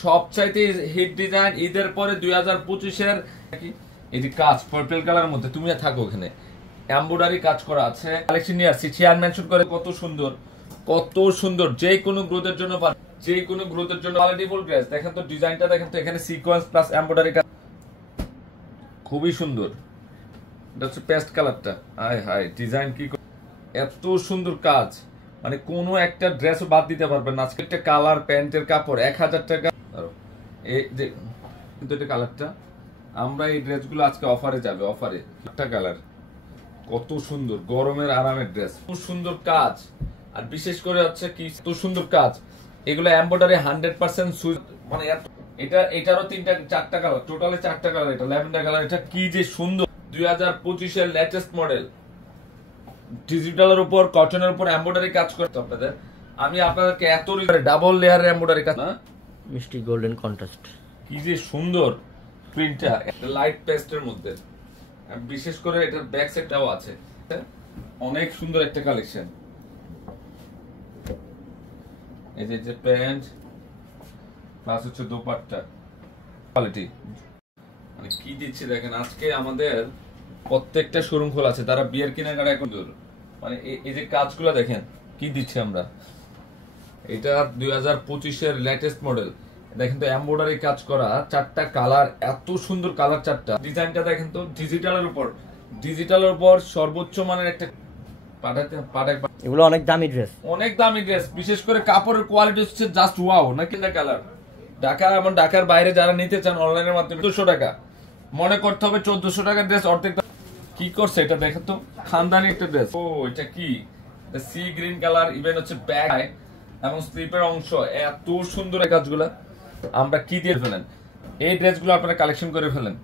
সবচাইতে hit design ঈদের পরে 2025-এর এই যে কাজ পার্পল কালার মধ্যে, তুমি থাকো ওখানে এমব্রয়ডারি কাজ করা আছে কালেকশন নিয়ে আসছি। চেয়ার মেনশন করে কত সুন্দর, কত সুন্দর, যে কোনো গ্রোথের জন্য, যে কোনো গ্রোথের জন্য কোয়ালিটিফুল ড্রেস। দেখেন তো ডিজাইনটা, দেখেন তো এখানে সিকোয়েন্স প্লাস এমব্রয়ডারি কাজ খুবই সুন্দর। এটা হচ্ছে পেস্ট কালারটা, হাই হাই ডিজাইন কি এত সুন্দর কাজ, মানে কোনো একটা ড্রেসও বাদ দিতে পারবেন না। আজকে একটা কালার প্যান্টের কাপড় 1000 টাকা, এই যে কিন্তু এটা কালারটা, আমরা এই ড্রেসগুলো আজকে অফারে যাবে, অফারে একটা কালার, কত সুন্দর গরমের আরামের ড্রেস, খুব সুন্দর কাজ। আর বিশেষ করে হচ্ছে কি এত সুন্দর কাজ, এগুলো এমব্রয়ডারি 100% সুই, মানে এটারও 4টা কালার, টোটালে 4টা কালার, এটা ল্যাভেন্ডার কালার। এটা কি যে সুন্দর, 2025-এর লেটেস্ট মডেল, ডিজিটালের উপর কটনের উপর এমব্রয়ডারি কাজ করতে আপনাদের। আমি আপনাদেরকে এত ডাবল লেয়ারের এমব্রয়ডারি কাজ, মিষ্টি গোল্ডেন কন্ট্রাস্ট, কি যে সুন্দর প্রিন্টটা, লাইট পেস্টের মধ্যে। বিশেষ করে এটার ব্যাক সাইডটাও আছে, অনেক সুন্দর একটা কালেকশন। এই যে প্যান্ট প্লাস হচ্ছে দোপাট্টা, কোয়ালিটি মানে কি দিচ্ছে দেখেন। আজকে আমাদের প্রত্যেকটা শোরুম খোলা আছে, তারা বিয়ের কেনাকাটা এখন দূর, মানে এই যে কাজগুলো দেখেন কি দিচ্ছে আমরা। এটা 2025-এর লেটেস্ট মডেল, দেখেন তো এমব্রয়ডারি কাজ করা, 4টা কালার, এত সুন্দর কালার 4টা। ডিজাইনটা দেখেন তো, ডিজিটালের উপর সর্বোচ্চ মানের একটা এগুলো অনেক দামি ড্রেস, অনেক দামি ড্রেস। বিশেষ করে কাপড়ের কোয়ালিটি হচ্ছে জাস্ট ওয়াও, নাকি কালার। ঢাকার বাইরে যারা নিতে চান অনলাইনের মাধ্যমে 200 টাকা, মনে করতে হবে 1400 টাকার ড্রেস অর্ধেক। কি করছে এটা দেখেন তো, খানদানি একটা ড্রেস। ও এটা কি সি গ্রিন কালার, ইভেন হচ্ছে ব্যাক এবং স্লিপের অংশ, এত সুন্দর এই কাজগুলো আমরা কি দিয়ে ফেলেন। এই ড্রেসগুলো আপনারা কালেকশন করে ফেলেন,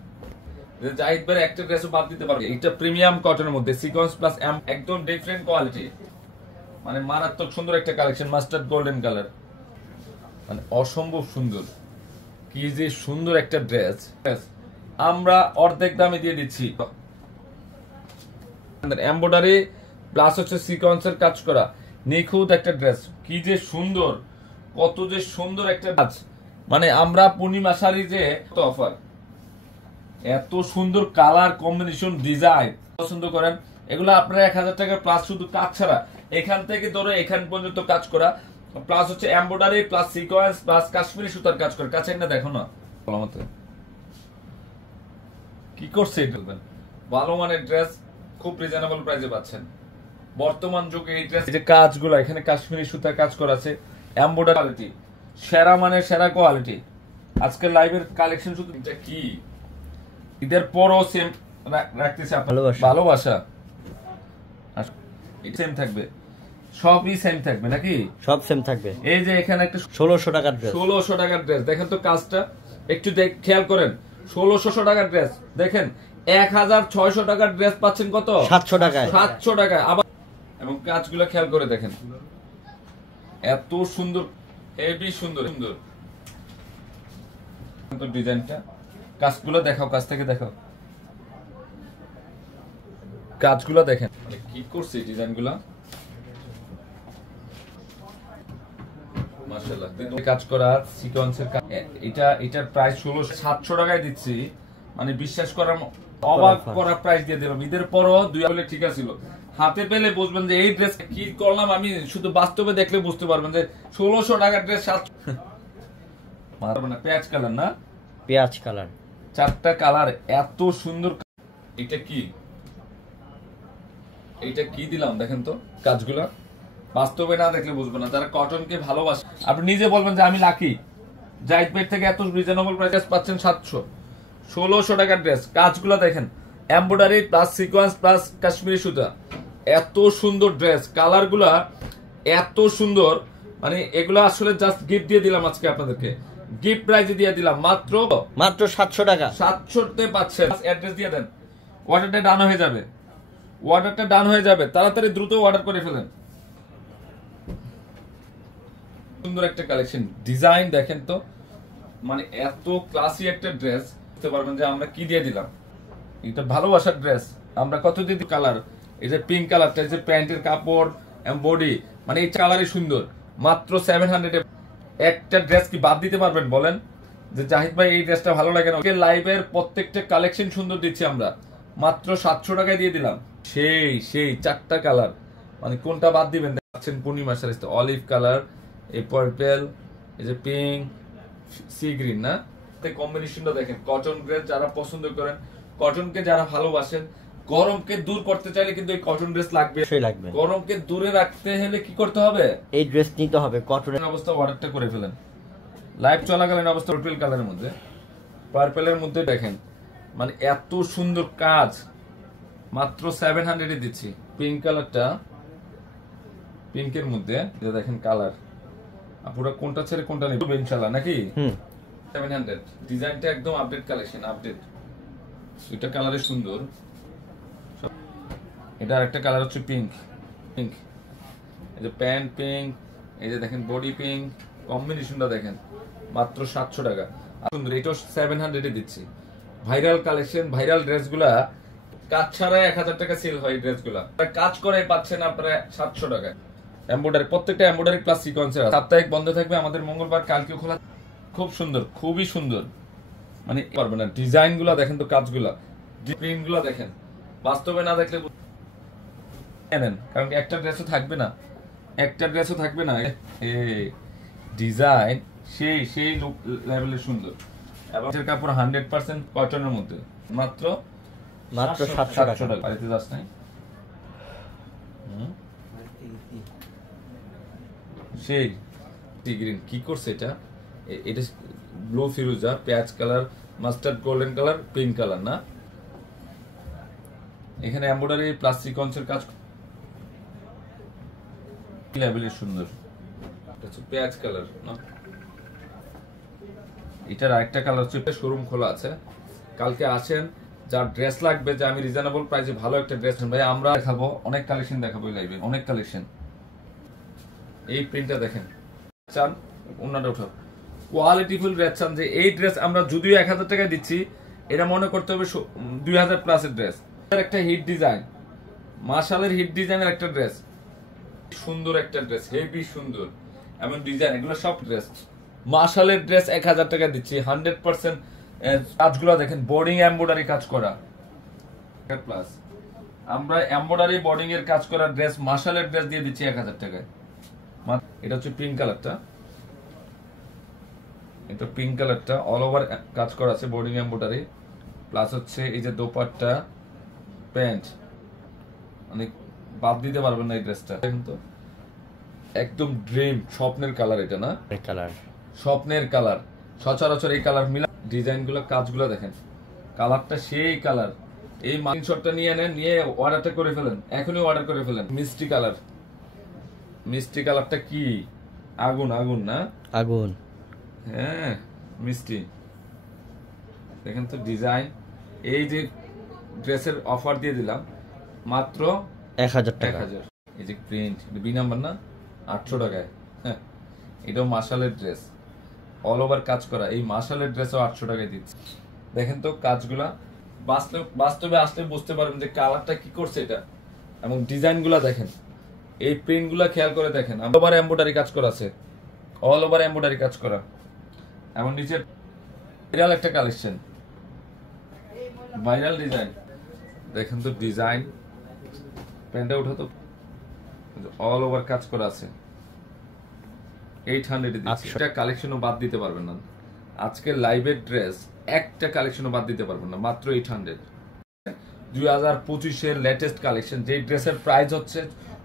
জাহিদ ভাই একটা ড্রেসও বাদ দিতে পারবে। এটা প্রিমিয়াম কটনের মধ্যে সিকোয়েন্স প্লাস একদম ডিফারেন্ট কোয়ালিটি, মানে মারাত্মক সুন্দর একটা কালেকশন। মাস্টার্ড গোল্ডেন কালার, মানে অসম্ভব সুন্দর, কি যে সুন্দর একটা ড্রেস, আমরা অর্ধেক দামে দিয়ে দিচ্ছি। এমব্রয়ডারি প্লাস হচ্ছে সিকোয়েন্সের কাজ করা নিখুঁত একটা ড্রেস, কি যে সুন্দর, কত যে সুন্দর একটা কাজ। মানে আমরা পূর্ণিমা শাড়ি যে অফার, এত সুন্দর কালার কম্বিনেশন ডিজাইন পছন্দ করেন, এগুলো আপনারা 1000 টাকা প্লাস, শুধু কাজ ছাড়া এখান থেকে ধরে এখান পর্যন্ত কাজ করা, প্লাস হচ্ছে embroidery plus sequence plus Kashmiri সুতার কাজ করে। কাছে না দেখো না কি করছে, ভালো মানের ড্রেস খুব রিজনেবল প্রাইসে পাচ্ছেন বর্তমান যুগে। এই ড্রেস যে কাজগুলো, এখানে কাশ্মীরি সুতার কাজ করা আছে, এমব্রয়ডারি সেরা মানের সেরা কোয়ালিটি। আজকের লাইভের কালেকশন শুধু এটা কি ঈদের পরও সেম রাখতেছে ভালোবাসা, সেম থাকবে, সবই সেম থাকবে নাকি, সব সেম থাকবে। এই যে এখানে একটা 1600 টাকার ড্রেস, 1600 টাকার ড্রেস দেখেন তো, কাজটা একটু খেয়াল করেন। 1600 টাকার ড্রেস দেখেন, 1600 টাকার ড্রেস পাচ্ছেন কত, 700 টাকায়, 700 টাকায়। আবার এবং কাজগুলো খেয়াল করে দেখেন, এত সুন্দর, হেভি সুন্দর সুন্দর ডিজাইনটা। কাজগুলো দেখাও, কাছ থেকে দেখাও, কাজগুলো দেখেন কি করছে ডিজাইনগুলো, মাশাআল্লাহ। কাজ করা সিকোয়েন্সের কাজ, এটার প্রাইস 700 টাকায় দিচ্ছি, মানে বিশ্বাস করার অবাক করা প্রাইস দিয়ে দিলাম। ঈদের পরও 2 বলে ঠিক আছিল, হাতে পেলে বুঝবেন যে এই ড্রেস কি করলাম আমি, শুধু বাস্তবে দেখলে বুঝতে পারবেন যে 1600 টাকার ড্রেস 700 মানে পেঁয়াজ কালার না, পেঁয়াজ কালার, 4টা কালার এত সুন্দর। এটা কি দিলাম দেখেন তো, কাজগুলা বাস্তবে না দেখলে বুঝবেন না। যারা কটনকে ভালোবাসে, আপনি নিজে বলবেন যে আমি লাকি, জাহিদ ভাই থেকে এত রিজনেবল প্রাইস পাচ্ছেন 1600 টাকার ড্রেস। কাজগুলো দেখেন, embroidery plus sequence plus Kashmiri সুতা, এত সুন্দর ড্রেস, কালারগুলা এত সুন্দর, মানে এগুলা আসলে জাস্ট গিফট দিয়ে দিলাম আজকে আপনাদেরকে, গিফট প্রাইজে দিয়ে দিলাম মাত্র 700 টাকা। 700 তে পাচ্ছেন। অ্যাড্রেস দিয়ে দেন, অর্ডারটা ডান হয়ে যাবে, অর্ডারটা ডান হয়ে যাবে, তাড়াতাড়ি দ্রুত অর্ডার করে ফেলেন। সুন্দর একটা কালেকশন, ডিজাইন দেখেন তো, মানে এত ক্লাসি একটা ড্রেস, বুঝতে পারবেন যে আমরা কি দিয়ে দিলাম। এটা ভালোবাসার ড্রেস, আমরা কত দিয়ে কালার, এই যে পিঙ্ক কালারটা, এই যে প্যান্টের কাপড় বডি, মানে এই কালারই সুন্দর, মাত্র 700 একটা ড্রেস কি বাদ দিতে পারবেন বলেন যে জাহিদ ভাই এই ড্রেসটা ভালো লাগে না? লাইভের প্রত্যেকটা কালেকশন সুন্দর দিচ্ছি আমরা, মাত্র 700 টাকায় দিয়ে দিলাম। সেই সেই 4টা কালার, মানে কোনটা বাদ দিবেন? দেখছেন পূর্ণিমা শাড়ি, অলিভ কালার, এই পার্পল, এই যে পিঙ্ক, সি গ্রিন না, কম্বিনেশনটা দেখেন। কটন ড্রেস যারা পছন্দ করেন, কটনকে যারা ভালোবাসেন, গরমকে দূর করতে চাইলে কিন্তু এই কটন ড্রেস লাগবে। গরমকে দূরে রাখতে হলে কি করতে হবে? এই ড্রেস নিতে হবে। কটনের অবস্থা অর্ডারটা করে ফেলেন। লাইভ চলাকালীন অবস্থা পার্পল কালারের মধ্যে, পার্পলের মধ্যে দেখেন মানে এত সুন্দর কাজ, মাত্র 700 এ দিচ্ছি। পিঙ্ক কালারটা, পিঙ্কের মধ্যে দেখেন কালার, পুরো কোনটা ছেড়ে কোনটা নেবে ইনশাআল্লাহ নাকি? 700। ডিজাইনটা একদম আপডেট কালেকশন, আপডেট। দুইটা কালারে সুন্দর। এটা আরেকটা কালার হচ্ছে পিঙ্ক, পিঙ্ক, এই যে প্যান্ট পিঙ্ক, এই যে দেখেন বডি পিঙ্ক, কম্বিনেশনটা দেখেন, মাত্র 700 টাকা। সুন্দর, এটা 700 এ দিচ্ছি। ভাইরাল কালেকশন, ভাইরাল ড্রেসগুলা কাজ ছাড়াই 1000 টাকা সেল হয়। ড্রেসগুলা কাজ করে পাচ্ছেন আপনারা 700 টাকায়। এমব্রয়ডারি, প্রত্যেকটা এমব্রয়ডারি প্লাস সিকোয়েন্সের। সাপ্তাহিক বন্ধ থাকবে আমাদের মঙ্গলবার, কালকেও খোলা। খুব সুন্দর, খুবই সুন্দর, মানে পারবে না। ডিজাইন গুলা দেখেন তো, কাজগুলা, প্রিন্ট গুলা দেখেন, বাস্তবে না দেখলে নেন, কারণ একটা ড্রেসও থাকবে না, একটা ড্রেসও থাকবে না। এই ডিজাইন সেই সেই লেভেলের সুন্দর, এবং এর কাপড় 100% কটনের মধ্যে, মাত্র 700 টাকা। বাড়িতে যাস নাই? সেই টি গ্রিন কি করছে এটা? এটা ব্লু ফিরোজা, পেঁয়াজ colour, mustard golden colour, pink colour না? এখানে এমব্রয়ডারি প্লাস সিকোয়েন্সের কাজ, লেভেলের সুন্দর। পেঁয়াজ কালার না, এটার আরেকটা কালার হচ্ছে, শোরুম খোলা আছে, কালকে আসেন। যার ড্রেস লাগবে, যে আমি রিজনেবল প্রাইসে ভালো একটা ড্রেস ভাই আমরা দেখাবো, অনেক কালেকশন দেখাবো লাইভে, অনেক কালেকশন। এই প্রিন্টটা দেখেন, চান ওনাটা উঠাও, কোয়ালিটিফুল ড্রেস চান, যে এই ড্রেস আমরা যদিও 1000 টাকায় দিচ্ছি, এটা মনে করতে হবে 2000 প্লাসের ড্রেস। একটা হিট ডিজাইন, মাশালের হিট ডিজাইনের একটা ড্রেস, সুন্দর একটা ড্রেস, হেভি সুন্দর এমন ডিজাইন, এগুলো সব ড্রেস। মাশালের ড্রেস 1000 টাকা দিচ্ছি, 100% কাজগুলো দেখেন, বোর্ডিং এমব্রয়ডারি কাজ করা প্লাস। আমরা এমব্রয়ডারি বোর্ডিং এর কাজ করা ড্রেস, মাশালের ড্রেস দিয়ে দিচ্ছি 1000 টাকায়। এটা হচ্ছে পিঙ্ক কালারটা, এটা পিঙ্ক কালারটা অল ওভার কাজ করা আছে, বোর্ডিং এমব্রয়ডারি প্লাস হচ্ছে এই যে দোপাট্টা, প্যান্ট, মানে বাদ দিতে পারবেন না এই ড্রেসটা। দেখুন তো, একদম ড্রিম, স্বপ্নের কালার এটা না? কালার, স্বপ্নের কালার, সচরাচর এই কালার মিলা। ডিজাইনগুলো, কাজগুলো দেখেন, কালারটা সেই কালার। এই স্ক্রিনশটটা নিয়ে নেন, নিয়ে অর্ডারটা করে ফেলেন, এখনই অর্ডার করে ফেলেন। মিষ্টি কালার, মিষ্টি কালারটা কি আগুন, আগুন না? আগুন, হ্যাঁ মিষ্টি। দেখেন তো ডিজাইন। এই যে ড্রেসের অফার দিয়ে দিলাম মাত্র 1000 টাকা। 1000। এই যে প্রিন্ট, বি নাম্বার না, 800 টাকায়। হ্যাঁ, এটাও মাশালের ড্রেস, অল ওভার কাজ করা। এই মাশালের ড্রেসও 800 টাকায় দিচ্ছে। দেখেন তো কাজগুলা, বাস্তবে আসলে বুঝতে পারবেন যে কালারটা কি করছে এটা, এবং ডিজাইনগুলা দেখেন, এই প্রিন্টগুলা খেয়াল করে দেখেন। অল ওভার এমব্রয়ডারি কাজ করা আছে, অল ওভার এমব্রয়ডারি কাজ করা, এবং নিচে ভাইরাল একটা কালেকশন, ভাইরাল ডিজাইন। দেখেন তো ডিজাইন, প্যান্টটা উঠা তো, অল ওভার কাজ করা আছে। 800 এ দিচ্ছি। একটা কালেকশনও বাদ দিতে পারবেন না। আজকে লাইভের ড্রেস একটা কালেকশনও বাদ দিতে পারবেন না, মাত্র 800। 2025 এর লেটেস্ট কালেকশন, যে ড্রেসের প্রাইস হচ্ছে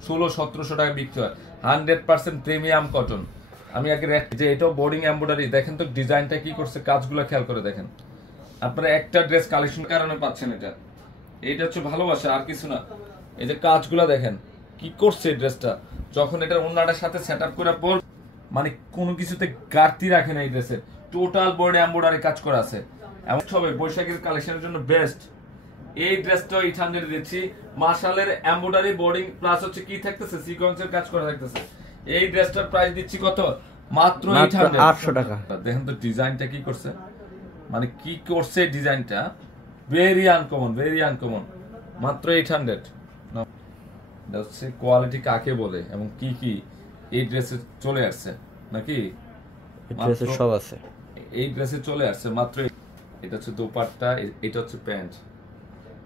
1600-1700 টাকা বিক্রি হয়, 100% প্রিমিয়াম কটন। আমি আগে যে এটাও বোর্ডিং এমব্রয়ডারি, দেখেন তো ডিজাইনটা কি করছে, কাজগুলো খেয়াল করে দেখেন। আপনারা একটা ড্রেস কালেকশন কারণে পাচ্ছেন এটা, এইটা হচ্ছে ভালোবাসা, আর কিছু না। এই যে কাজগুলো দেখেন কি করছে এই ড্রেসটা, যখন এটা অন্যটার সাথে সেট আপ করে পর, মানে কোনো কিছুতে ঘাটতি রাখে না এই ড্রেসের, টোটাল বোর্ডে এমব্রয়ডারি কাজ করা আছে। এমন সবাই বৈশাখের কালেকশনের জন্য বেস্ট। এই ড্রেসটা 800 দিচ্ছি, মাশালের এমব্রয়ডারি বোর্ডিং প্লাস হচ্ছে কি থাকতেছে, সিকোয়েন্সের কাজ করা থাকতেছে। এই ড্রেসটার প্রাইস দিচ্ছি কত? মাত্র 800 টাকা। দেখেন তো ডিজাইনটা কি করছে, মানে কি করছে ডিজাইনটা, ভেরি আনকমন, ভেরি আনকমন, মাত্র 800। কোয়ালিটি কাকে বলে এবং কি কি এই ড্রেসে চলে আসছে নাকি? ড্রেসের সব আছে। এই ড্রেসে চলে আসছে মাত্র। এটা হচ্ছে দোপাট্টা, এটা হচ্ছে প্যান্ট।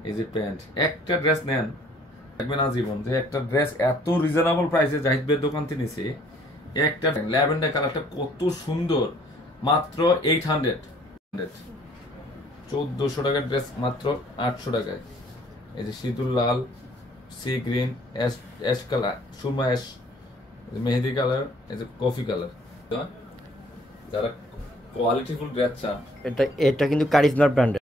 এই যে প্যান্ট, একটা ড্রেস নেন দেখবেন আজীবন যে একটা ড্রেস এত রিজনেবল প্রাইসে জাহিদ ভাইয়ের দোকান থেকে নিছে। একটা ল্যাভেন্ডার কালারটা কত সুন্দর, মাত্র 800, 1400 টাকার ড্রেস মাত্র 800 টাকায়। এই যে সিঁদুর লাল, সি গ্রিন, অ্যাশ কালার, সুরমা অ্যাশ, মেহেদি কালার, এই যে কফি কালার। যারা কোয়ালিটিফুল ড্রেস চান, এটা কিন্তু কারিজমার ব্র্যান্ড।